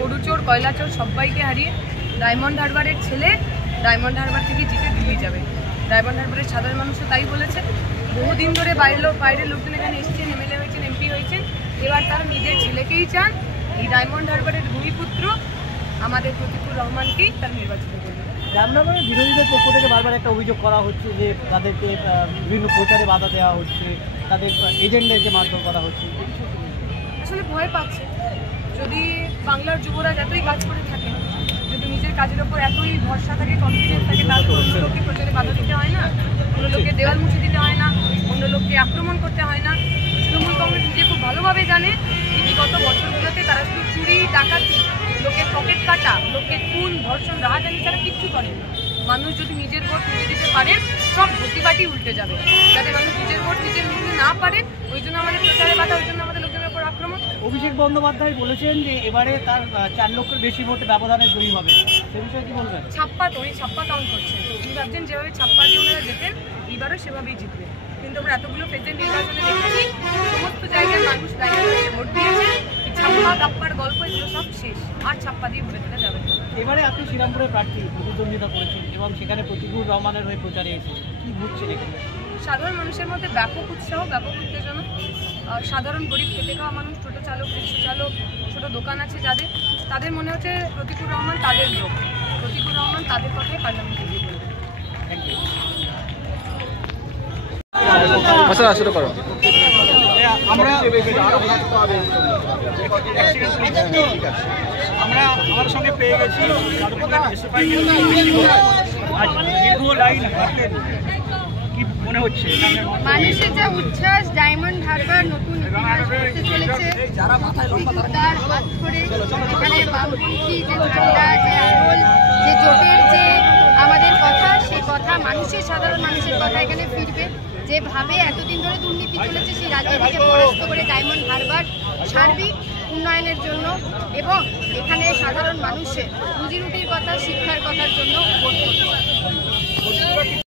গরুচোর কয়লাচোর সবাইকে হারিয়ে ডায়মন্ড হারবারের ছেলে ডায়মন্ড হারবার থেকে জিতে দিল্লি যাবে। ডায়মন্ড হারবারের সাধারণ মানুষও তাই বলেছে। বহুদিন ধরে বাইরের লোকজন এখানে এসেছেন, এমএলএ হয়েছেন, এমপি হয়েছেন, এবার তারা নিজের ছেলেকেই চান এই ডায়মন্ড হারবারের ভূমিপুত্র আমাদের প্রতিকুর রহমানকেই তার নির্বাচিত করবে। রামনগরের বিরোধীদের পক্ষ থেকে বারবার একটা অভিযোগ করা হচ্ছে যে তাদেরকে বিভিন্ন প্রচারে বাধা দেওয়া হচ্ছে, তাদের এজেন্ডাকে মারধর করা হচ্ছে। আসলে ভয় পাচ্ছে। যদি বাংলার যুবরা যতই কাজ করে থাকে, যদি নিজের কাজের ওপর এতই ভরসা থাকে, কনফিডেন্স থাকে, তারপর অন্য লোককে প্রচারে বাধা দিতে হয় না, অন্য লোককে দেওয়াল মুছে দিতে হয় না, অন্য লোককে আক্রমণ করতে হয় না। তৃণমূল কংগ্রেস নিজে খুব ভালোভাবে জানে যে বিগত বছরগুলোতে তারা শুধু চুরি, ডাকাতি, লোকের পকেট কাটা, লোকের খুন, ধর্ষণ, রাহাজানি ছাড়া কিচ্ছু করেন। মানুষ যদি নিজের ভোট নিজে দিতে পারেন, সব গতিবাটি উল্টে যাবে। যাতে মানুষ নিজের ভোট নিজে নিতে না পারেন, ওই জন্য আমাদের প্রচারে বাধা, ওই জন্য আমাদের লোকজনের উপর আক্রমণ। অভিষেক বন্দ্যোপাধ্যায় বলেছেন যে এবারে তার 4 লক্ষের বেশি ভোট ব্যবধানে জয়ী হবে, সে বিষয়ে কি বলবেন? উনি ছাপ্পা কাউন্ট করছেন। উনি ভাবছেন যেভাবে ছাপ্পা দিয়ে ওনারা যেতেন, এইবারও সেভাবেই জিতবে। কিন্তু আমরা এতগুলো প্রেসিডেন্ট নির্বাচনে দেখেছি, সমস্ত জায়গায় মানুষ দাঁড়িয়ে ভোট দিয়েছে। এই ছাপ্পা গাপ্পার গল্প এগুলো সব শেষ, আর ছাপ্পা দিয়ে ভোটে দেওয়া যাবে। এবারে আপনি শ্রীরামপুরের প্রার্থী প্রতিদ্বন্দ্বিতা করেছেন এবং সেখানে প্রতিকুর রহমানের হয়ে প্রচারে এসেছে, কি বুঝছেন এখানে? সাধারণ মানুষের মধ্যে ব্যাপক উৎসাহ, ব্যাপক উত্তেজনা। সাধারণ গরিব খেটে খাওয়া মানুষ, টোটো চালক, রিক্সা চালক, ছোটো দোকান আছে যাদের, তাদের মনে হচ্ছে প্রতিকুর রহমান তাদের লোক। প্রতিকুর রহমান তাদের কথাই পার্লামেন্টে গিয়ে বলবেন। Thank you. শুরু করো। আমরা আমার সঙ্গে পেয়ে গেছি কি মনে হচ্ছে মানুষের যা উচ্ছ্বাস, ডায়মন্ড হারবার নতুন ইতিহাস করতে চলেছে। তার হাত ধরে এখানে বামপন্থী যে ঝান্ডা, যে আঙুল, যে জোটের যে আমাদের কথা, সেই কথা মানুষের, সাধারণ মানুষের কথা এখানে ফিরবে। যেভাবে এতদিন ধরে দুর্নীতি চলেছে, সেই রাজনীতিকে পরাস্ত করে ডায়মন্ড হারবার সার্বিক উন্নয়নের জন্য এবং এখানে সাধারণ মানুষের রুজি রুটির কথা, শিক্ষার কথার জন্য ভোট করতে